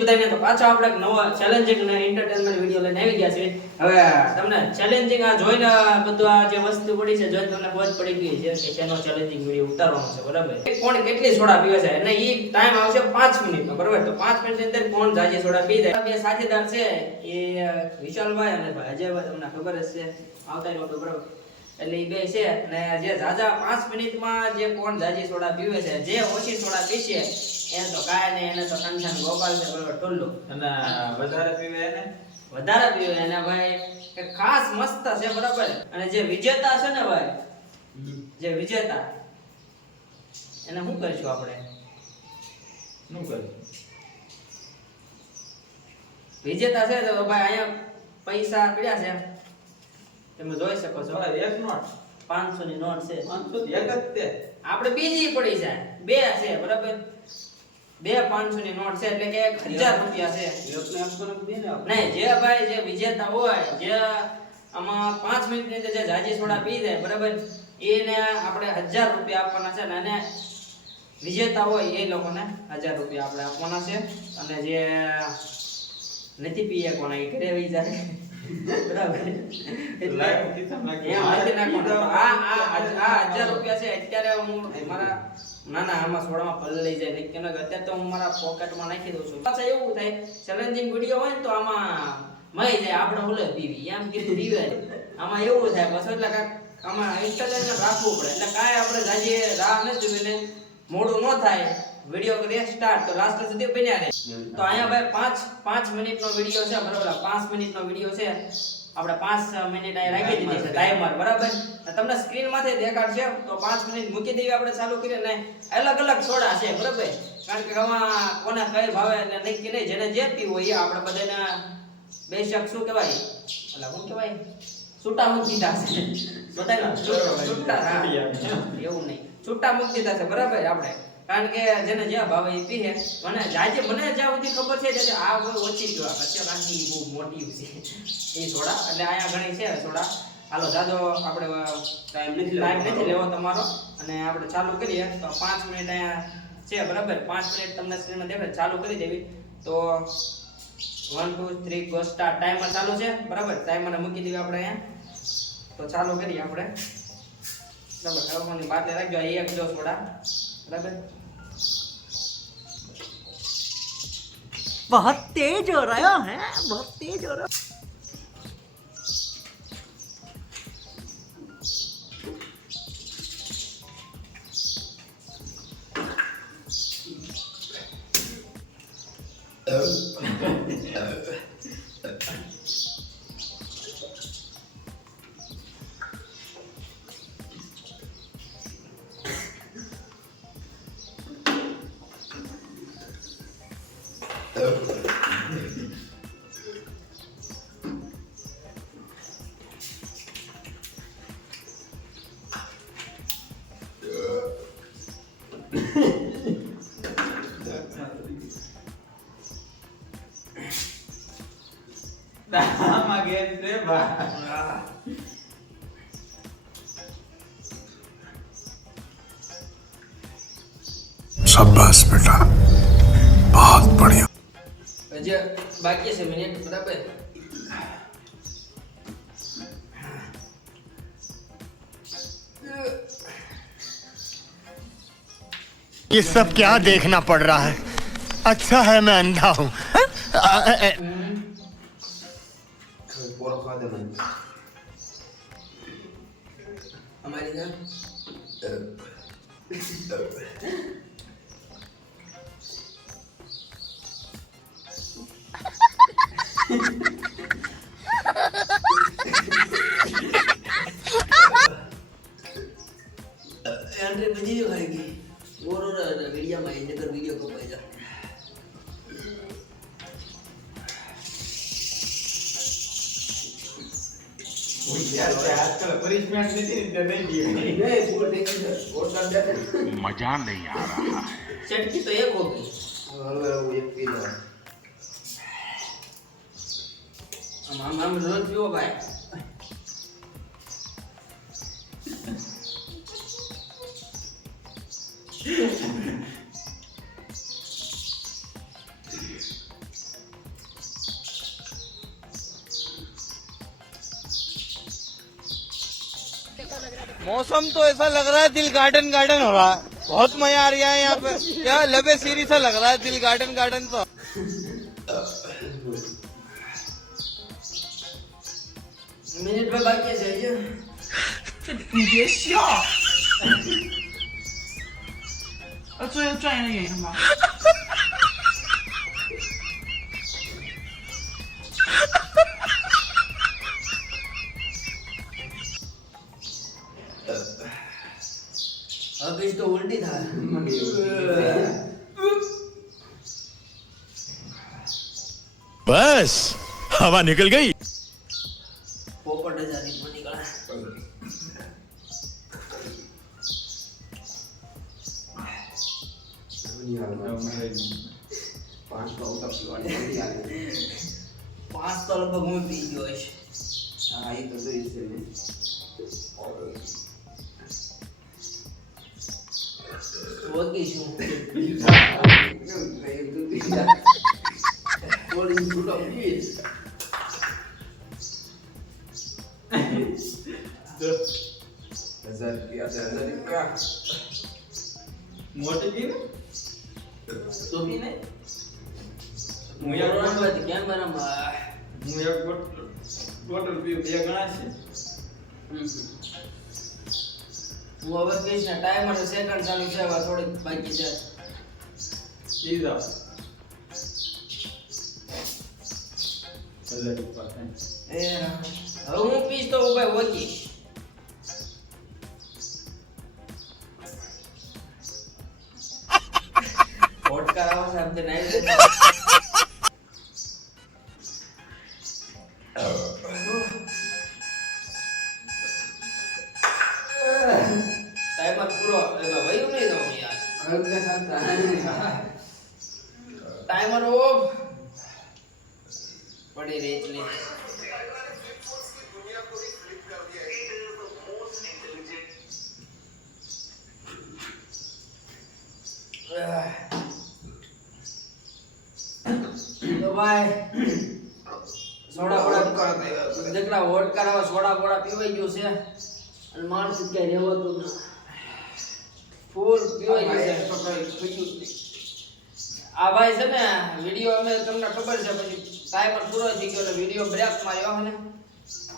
બધાને તો પાછા આપણે એક ચેલેન્જિંગ અને એન્ટરટેનમેન્ટ વિડિયો લઈને આવી ગયા છે હવે તમને ચેલેન્જિંગ આ જોઈને બધું આ જે વસ્તુ પડી છે, જોઈને તમને ખબર પડી ગઈ છે કે શેનો ચેલેન્જિંગ વિડિયો ઉતારવાનો છે, બરાબર? કોણ કેટલી સોડા પીવે છે? અને ઈ ટાઈમ આવશે 5 મિનિટનો, બરાબર? તો 5 મિનિટની અંદર કોણ જાજે સોડા પી જાય? બે સાથીદાર છે, એ વિશાલભાઈ અને ભાઈ અજયભાઈ, તમને ખબર જ છે આવતા નહોતું, બરાબર? એટલે એ બે છે, અને જે ઝાઝા પાંચ મિનિટમાં જે કોણ ઝાઝી સોડા પીવે છે, જે ઓછી સોડા પીશે એને તો નહીં એને તો સંસાન ગોપાલ છે બરોબર ટુલ્લુ અને વધારે પીવે એને? વધારે પીવે એને ભાઈ કે ખાસ મસ્ત છે બરાબર. અને જે વિજેતા છે ને ભાઈ જે વિજેતા એને શું કરીશું આપણે? શું કરે વિજેતા છે તો ભાઈ અહીંયા પૈસા પડ્યા છે. તમે જોઈ શકો છો. એક નોટ. 500 ની નોટ છે. પાંચસો એક જ તે આપણે બીજી પડી જાય. બે છે બરાબર? બે 500 ની નોટ છે એટલે કે હજાર રૂપિયા છે. નહીં જે ભાઈ જે વિજેતા હોય જે આમાં પાંચ મિનિટની અંદર જે જાજી સોડા પી જાય બરાબર? એને આપણે હજાર રૂપિયા આપવાના છે અને વિજેતા હોય એ લોકોને હજાર રૂપિયા આપણે આપવાના છે. અને જે નથી પીએ કોને એ ઘરે જાય. બરાબર. એટલે લાઈવ ખિસ્સામાં નાખી. એમ નથી નાખવાનું. આ આ આ હજાર રૂપિયા છે અત્યારે હું મારા ના ના આમાં સોડામાં પલ્લે લઈ જાય. નહીં કેમ અત્યારે તો હું મારા પોકેટમાં નાખી દઉં છું. પાછા એવું થાય ચેલેન્જિંગ વીડિયો હોય ને તો આમાં મય જાય આપણે ઓલે પીવી. એમ કીધું પીવે. આમાં એવું થાય બસ એટલે કાંઈક આમાં ઇન્સ્ટોલેશન રાખવું પડે. એટલે કાંઈ આપણે જાજે રાહ નથી જોઈને મોડું ન થાય વીડિયો કરીએ સ્ટાર્ટ તો લાસ્ટ સુધી બન્યા રહે. તો અહીંયા ભાઈ પાંચ પાંચ મિનિટનો વીડિયો છે બરાબર. પાંચ મિનિટનો વીડિયો છે. આપણે પાંચ મિનિટ અહીં રાખી દીધી છે ટાઈમર બરાબર? તમને સ્ક્રીનમાંથી દેખાડશે તો પાંચ મિનિટ મૂકી દેવી આપણે ચાલુ કરીએ ને અલગ અલગ સોડા છે બરાબર? કારણ કે આમાં કોને કઈ ભાવે નહીં નક્કી નહીં જેને જે પીવું હોય એ આપણે બધાને બેશક શું કહેવાય? એટલે શું કહેવાય? છૂટા મૂકી દીધા છે બધાને છૂટા એવું નહીં. છૂટા મૂકી દીધા છે બરાબર? આપણે. કારણ કે જેને જ્યાં ભાવે એ પીએ મને જાજે મને જ્યાં સુધી ખબર છે કે આ ઓછી પીવા પછી બાકી બહુ મોટી છે. એ સોડા. એટલે અહીંયા ઘણી છે સોડા. હાલો દાદો આપણે ટાઈમ નથી ટાઈમ નથી લેવો તમારો. અને આપણે ચાલુ કરીએ તો પાંચ મિનિટ અહીંયા છે બરાબર? પાંચ મિનિટ તમને સ્ક્રીનમાં દેખાય ચાલુ કરી દેવી. તો one two three go start timer ચાલુ છે બરાબર? ટાઈમર મૂકી દેવી આપણે અહીંયા. તો ચાલુ કરીએ આપણે. બરાબર હવામાનની બાટલી રાખજો આ એક જો સોડા બરાબર बहुत तेज हो रहा है बहुत तेज हो रहा આમાં ગેમ છે બા शाबाश बेटा बहुत बढ़िया હજી બાકી છે મિનિટ બરાબર ये सब क्या देखना पड़ रहा है अच्छा है मैं अंधा हूँ えっ? मजा नहीं आ रहा है चटकी तो एक होगी वो एक पी लो हम हम रोज पियो भाई मौसम तो ऐसा लग रहा है दिल गार्डन गार्डन हो रहा है। बहुत मज़ा आ रहा है यहाँ पे। क्या लबे सीरी सा लग रहा है दिल गार्डन गार्डन तो। मिनट में बाकी चाहिए अच्छा 赚一个眼吗？अब इस तो उल्टी था बस हवा निकल गई पोपट जा रही तो निकला पांच तो उतर पांच तो लगभग मुंह पी गयो है એ તો પીધા. બોલીને છૂટો પીએ. હજાર રૂપિયા છે, હજાર રૂપિયા. તો પી ને હું યાર બરાબર કેમ બરાબર હું એક બોટલ બોટલ પીવું બે ગણા છે હમ. હું હવે કહીશ ને ટાઈમર સેકન્ડ ચાલુ છે હવે થોડીક બાકી છે. સીધા. હવે હું પીશ તો હું ભાઈ વકીશ. વોડકા આવો સાહેબ તે ભાઈ સોડા બોડા જેટલા વોટ કરાવવા સોડા બોડા પીવાઈ ગયો છે. અને માણસ ક્યાંય રહેવાતું ના ફૂલ પીવાઈ ગયો છે. આ ભાઈ છે ને વીડિયો અમે તમને ખબર છે પછી ટાઈમર પૂરો થઈ ગયો એટલે વીડિયો બ્રેક માર્યો ને.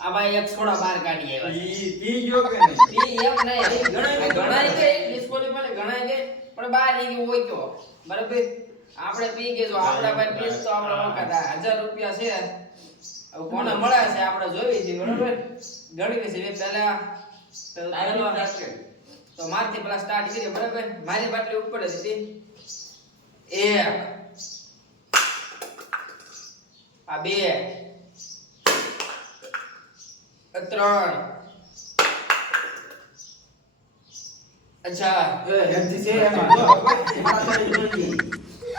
આ ભાઈ એક સોડા બહાર કાઢી આવ્યા ઈ પી ગયો કે નહીં? પી એમ નહીં ગણાય ગઈ પણ ગણાય કે પણ બહાર નીકળી હોય તો. બરાબર? આપણે પી ગયો આપણા ભાઈ પીસ તો આપણે વખત આ હજાર રૂપિયા છે. હવે કોને મળે છે આપણે જોઈ છે બરોબર? ગણવી છે પહેલા પહેલો તો મારથી પેલા સ્ટાર્ટ કરીએ બરાબર? મારી બાટલી ઉપર હતી. એક. આ બે. ત્રણ. અચ્છા. એ, હેલ્થી છે એમાં.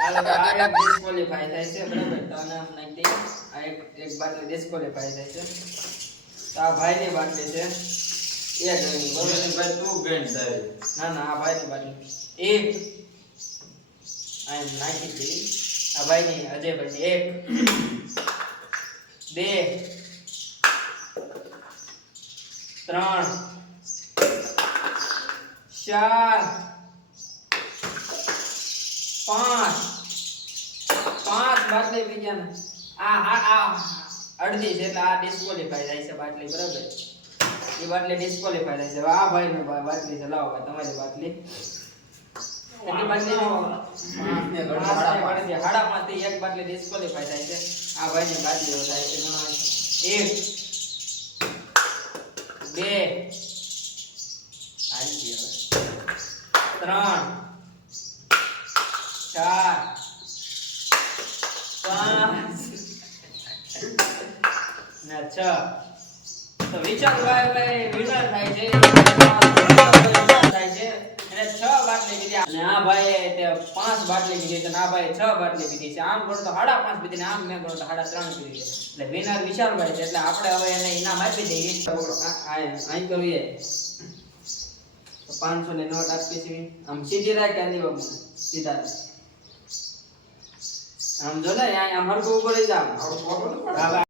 જો, એમાં તો જોઈએ. આ એક disqualify થાય છે બરાબર? તો આને આમ નાખી દઈએ. આ એક એક બાટલી disqualify થાય છે. તો આ ભાઈની બાટલી છે. એક ગણી, બરાબર? ભાઈ તું ગણ તારી ના ના આ ભાઈની બાટલી. એક. આ નાખી દઈએ આ ભાઈની અજયભાઈની એક. બે. ત્રણ. ચાર. પાંચ. પાંચ બાટલી પી ગયા ને આ આ આ અડધી છે એટલે આ ડિસ્કોલિફાઈ થાય છે બાટલી બરાબર? એ બાટલી ડિસ્કોલિફાઈ થાય છે. આ ભાઈ બાટલી છે. લાવો ભાઈ તમારી બાટલી. ને થી એક બાટલી ડિસ્કોલિફાઈ થાય છે. આ ભાઈની બાટલીઓ થાય છે. એક બે. ત્રણ ચાર પાંચ ને છ તો વિચાર ભાઈ ભાઈ થાય છે થાય છે. એને છ બાટલી પીધી અને આ ભાઈએ તે પાંચ બાટલી પીધી છે આ ભાઈએ છ બાટલી પીધી છે. આમ ગણો તો સાડા પાંચ પીધી ને આમ મેં ગણો તો સાડા ત્રણ પીધી છે. એટલે વિનર વિશાલભાઈ છે. એટલે આપણે હવે એને ઇનામ આપી દઈએ. અહીં કરીએ પાંચસો ની નોટ આપી છે આમ સીધી રાખ આની બાબુ સીધા આમ જો ને આમ હરકું ઉપર જા. હવે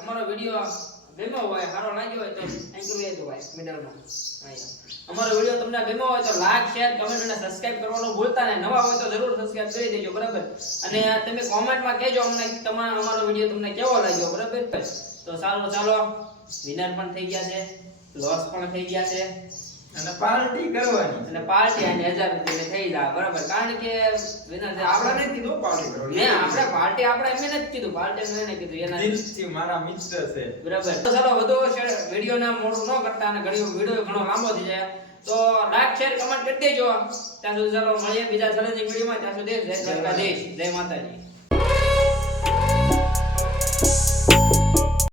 અમારો વીડિયો ગમ્યો હોય, સારો લાગ્યો હોય તો થેન્ક યુ તો ભાઈ મિડલમાં અમારો વીડિયો તમને ગમ્યો હોય તો લાઈક શેર કમેન્ટ અને સબસ્ક્રાઇબ કરવાનું ભૂલતા નહીં. નવા હોય તો જરૂર સબસ્ક્રાઇબ કરી દેજો, બરાબર? અને તમે કોમેન્ટમાં કહેજો અમને તમારો અમારો વીડિયો તમને કેવો લાગ્યો, બરાબર? તો સારું, ચાલો. વિનર પણ થઈ ગયા છે લોસ પણ થઈ ગયા છે. અને પાર્ટી કરવાની. અને પાર્ટી અને હજાર રૂપિયા થઈ જાય બરાબર? કારણ કે વિનર છે આપણે કીધું પાર્ટી કરવાની. મેં આપણે પાર્ટી આપણે એમને નથી કીધું પાર્ટી મેં નથી કીધું એના દિલથી મારા મિત્ર છે. બરાબર. તો ચાલો વધુ વીડિયો ના મોડું ન કરતા અને ઘણી વીડિયો ઘણો લાંબો થઈ જાય. તો લાઈક શેર કમેન્ટ કરી દેજો. ત્યાં સુધી ચાલો મળીએ બીજા ચેલેન્જિંગ વિડીયોમાં. ત્યાં સુધી જય દ્વારકાધીશ જય માતાજી.